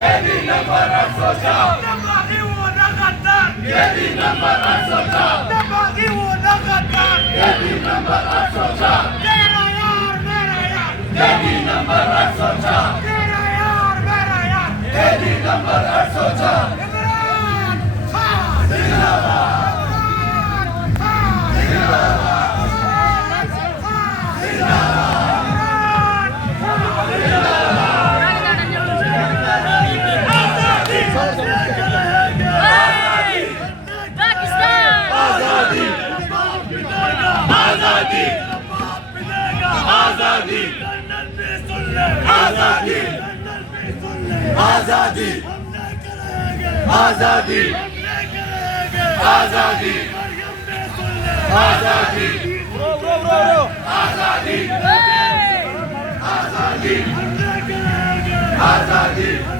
कैदी नंबर 804 दबागी वो लगातार कैदी नंबर 804 दबागी वो लगातार कैदी नंबर 804 तेरा यार मेरा यार कैदी नंबर 804 तेरा यार मेरा यार कैदी नंबर 804 इमरान खान जिंदाबाद इमरान आजादी आजादी आजादी आजादी आजादी आजादी आजादी आजादी आजादी